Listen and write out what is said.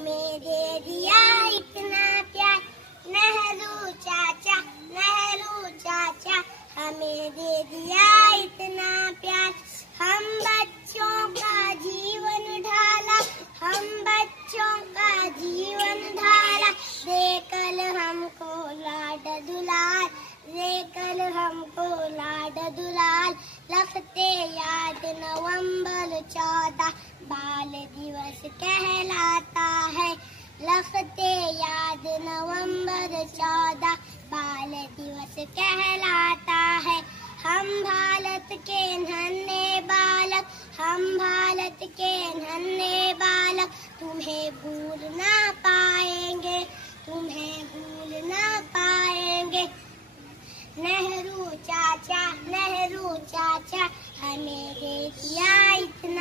हमें दे दिया इतना प्यार। नेहरू चाचा, नेहरू चाचा, हमें दे दिया इतना प्यार। हम बच्चों का जीवन ढाला, हम बच्चों का जीवन ढाला। दे कल हमको लाड दुलार, दे कल हमको लाड दुलार। रखते याद नवंबर 14 बाल दिवस कहलाता है। रखते याद नवंबर 14 बाल दिवस कहलाता है। हम भारत के नन्हे बालक, हम भारत के नन्हे बालक, तुम्हें भूल ना पाएंगे, तुम्हें भूल ना पाएंगे। नेहरू चाचा, नेहरू चाचा, हमें दे दिया इतना